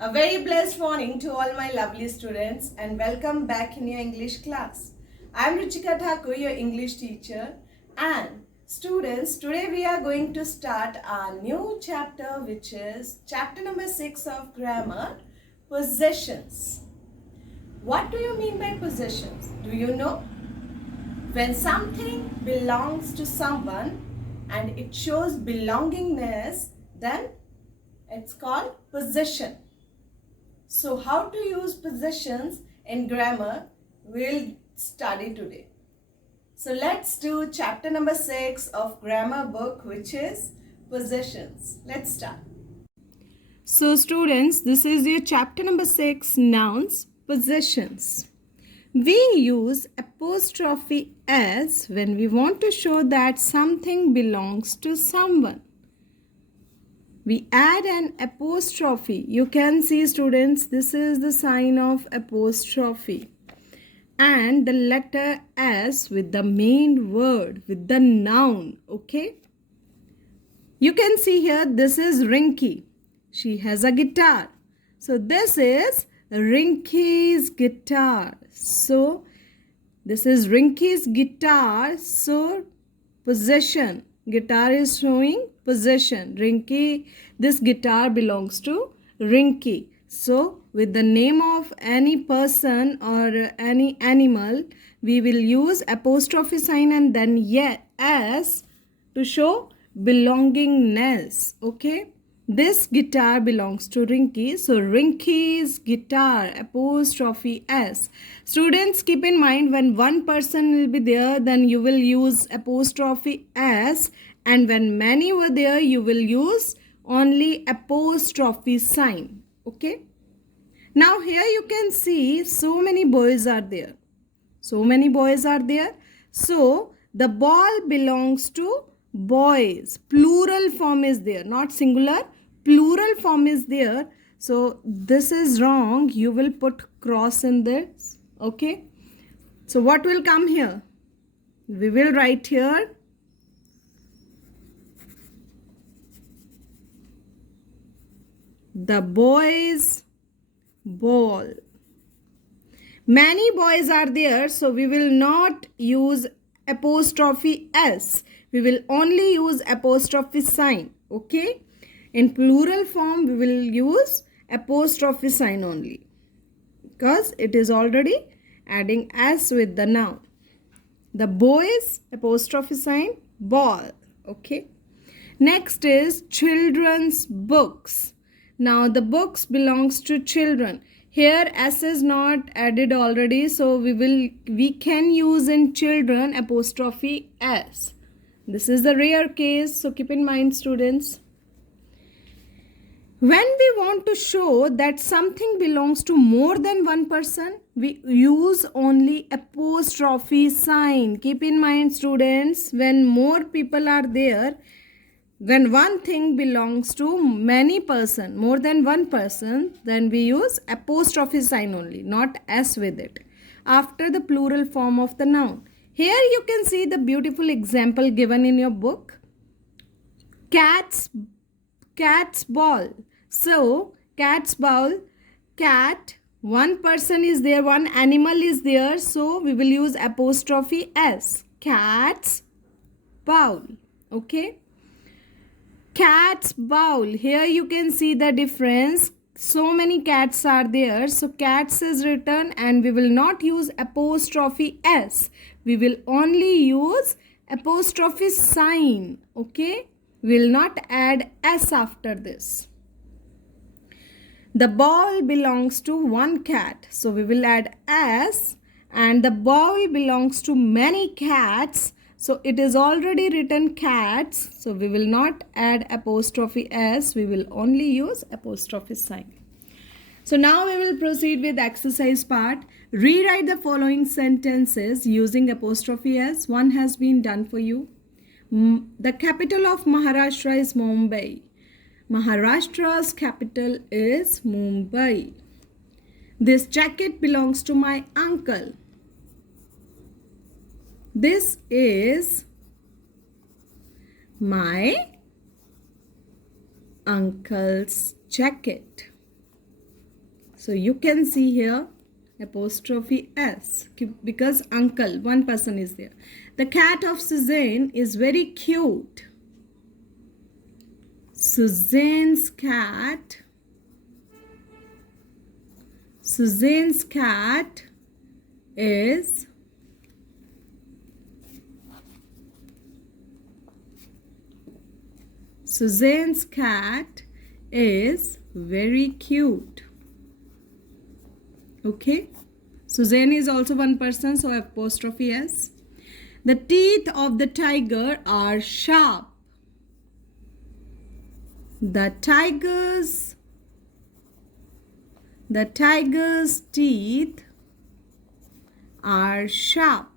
A very blessed morning to all my lovely students and welcome back in your English class. I am Ruchika Thakur, your English teacher, and students, today we are going to start our new chapter, which is chapter number 6 of grammar, possessions. What do you mean by possessions? Do you know? When something belongs to someone and it shows belongingness, then it's called possession. So how to use possessions in grammar we'll study today. So let's do chapter number 6 of grammar book, which is possessions. Let's start. So students, this is your chapter number 6, nouns, possessions. We use apostrophe s when we want to show that something belongs to someone. We add an apostrophe. You can see, students, this is the sign of apostrophe. And the letter S with the main word, with the noun, okay? You can see here, this is Rinky. She has a guitar. So this is Rinky's guitar. So this is Rinky's guitar. So possession. Guitar is showing possession. Rinky, this guitar belongs to Rinky. So with the name of any person or any animal, we will use apostrophe sign and then s to show belongingness. Okay. This guitar belongs to Rinky. So Rinky's guitar, apostrophe s. Students, keep in mind, when one person will be there, then you will use apostrophe s. And when many were there, you will use only apostrophe sign. Okay. Now here you can see so many boys are there. So many boys are there. So the ball belongs to boys. Plural form is there, not singular. Plural form is there. So this is wrong. You will put cross in this. Okay. So what will come here? We will write here the boys' ball. Many boys are there, so we will not use apostrophe s. We will only use apostrophe sign. Okay. In plural form, we will use apostrophe sign only because it is already adding s with the noun. The boys, apostrophe sign, ball. Okay. Next is children's books. Now the books belongs to children. Here s is not added already, so we can use in children apostrophe s. This is the rare case, so keep in mind, students. When we want to show that something belongs to more than one person, we use only apostrophe sign. Keep in mind, students, when more people are there, when one thing belongs to many person, more than one person, then we use apostrophe sign only, not s with it, after the plural form of the noun. Here you can see the beautiful example given in your book. Cat's ball. So cat's ball, cat, one person is there, one animal is there, so we will use apostrophe s. Cat's bowl. Okay. Cat's bowl. Here you can see the difference. So many cats are there. So cats is written and we will not use apostrophe s. We will only use apostrophe sign. Okay. We will not add s after this. The ball belongs to one cat. So we will add s, and the ball belongs to many cats. So it is already written cats. So we will not add apostrophe s. We will only use apostrophe sign. So now we will proceed with exercise part. Rewrite the following sentences using apostrophe s. One has been done for you. The capital of Maharashtra is Mumbai. Maharashtra's capital is Mumbai. This jacket belongs to my uncle. This is my uncle's jacket. So you can see here apostrophe S because uncle, one person is there. The cat of Suzanne is very cute. Suzanne's cat is very cute. Okay, Suzanne is also one person, so apostrophe S. The teeth of the tiger are sharp. The tiger's teeth are sharp.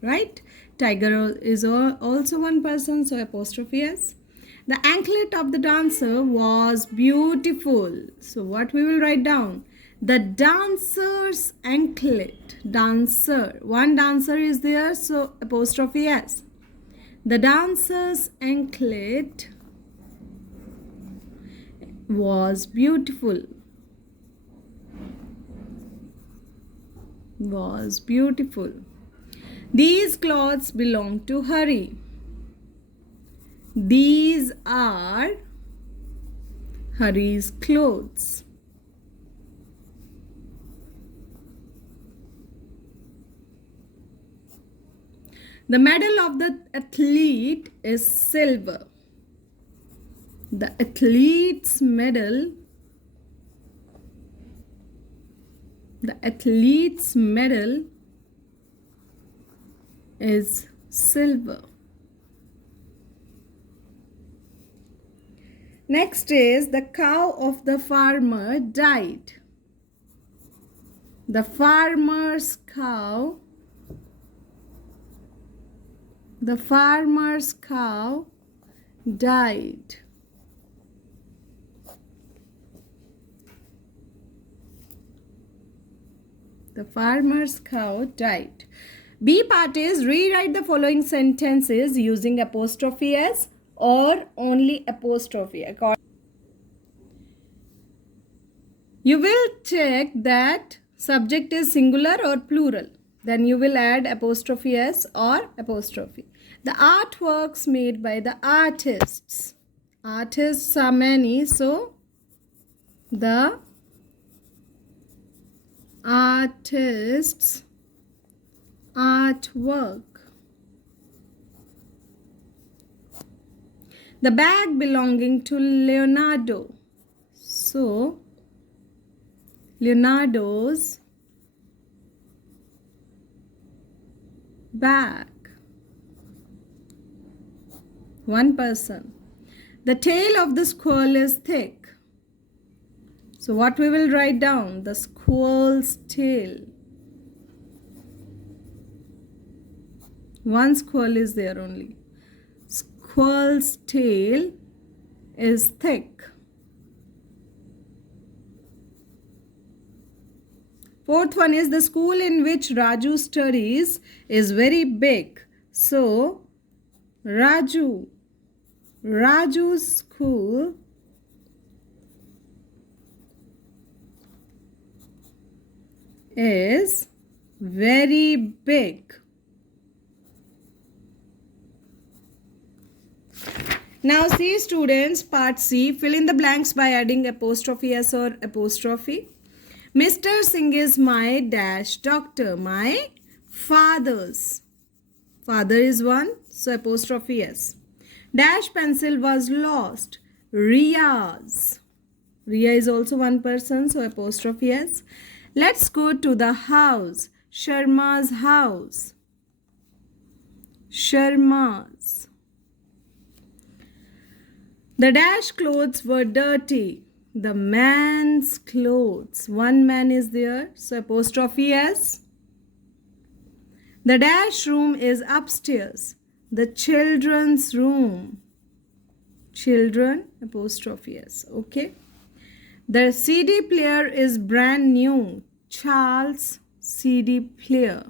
Right? Tiger is also one person, so apostrophe S. The anklet of the dancer was beautiful. So what we will write down? The dancer's anklet. Dancer. One dancer is there, so apostrophe S. The dancer's anklet was beautiful. These clothes belong to Hari. These are Hari's clothes. The medal of the athlete is silver. The athlete's medal is silver. Next is the cow of the farmer died. The farmer's cow died. The farmer's cow died. B part is rewrite the following sentences using apostrophe S or only apostrophe. You will check that subject is singular or plural. Then you will add apostrophe S or apostrophe. The artworks made by the artists. Artists are many, so the artists' artwork. The bag belonging to Leonardo. So, Leonardo's bag. One person. The tail of the squirrel is thick. So what we will write down? The squirrel's tail. One squirrel is there only. Squirrel's tail is thick. Fourth one is the school in which Raju studies is very big. So Raju's school is very big. Now see students, part C, fill in the blanks by adding apostrophe S or apostrophe. Mr. Singh is my dash doctor. My father's. Father is one, so apostrophe S. Dash pencil was lost. Ria's. Ria is also one person, so apostrophe S. Let's go to the house. Sharma's house. Sharma's. The dash clothes were dirty. The man's clothes. One man is there, so apostrophe S. The dash room is upstairs. The children's room. Children, apostrophe S. Okay. The CD player is brand new. Charles' CD player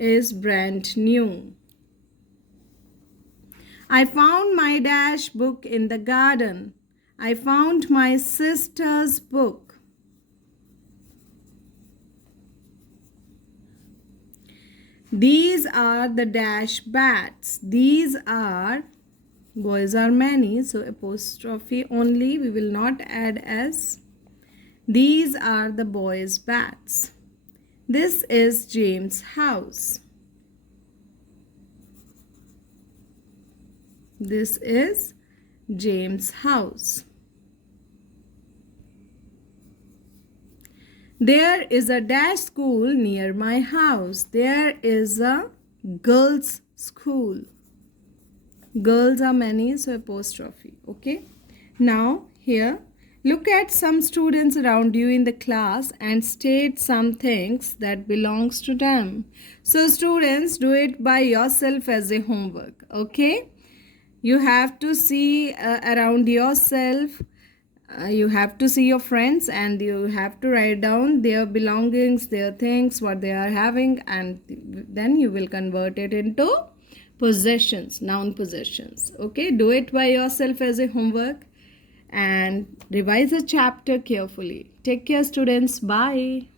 is brand new. I found my dash book in the garden. I found my sister's book. These are the dash bats. These are, boys are many, so apostrophe only, we will not add s. These are the boys' bats. This is James' house. This is James' house. There is a dash school near my house. There is a girls' school. Girls are many, so apostrophe. Okay. Now here, look at some students around you in the class and state some things that belongs to them. So students, do it by yourself as a homework. Okay. You have to see around yourself. You have to see your friends and you have to write down their belongings, their things, what they are having, and then you will convert it into possessions, noun possessions. Okay, do it by yourself as a homework and revise the chapter carefully. Take care, students. Bye.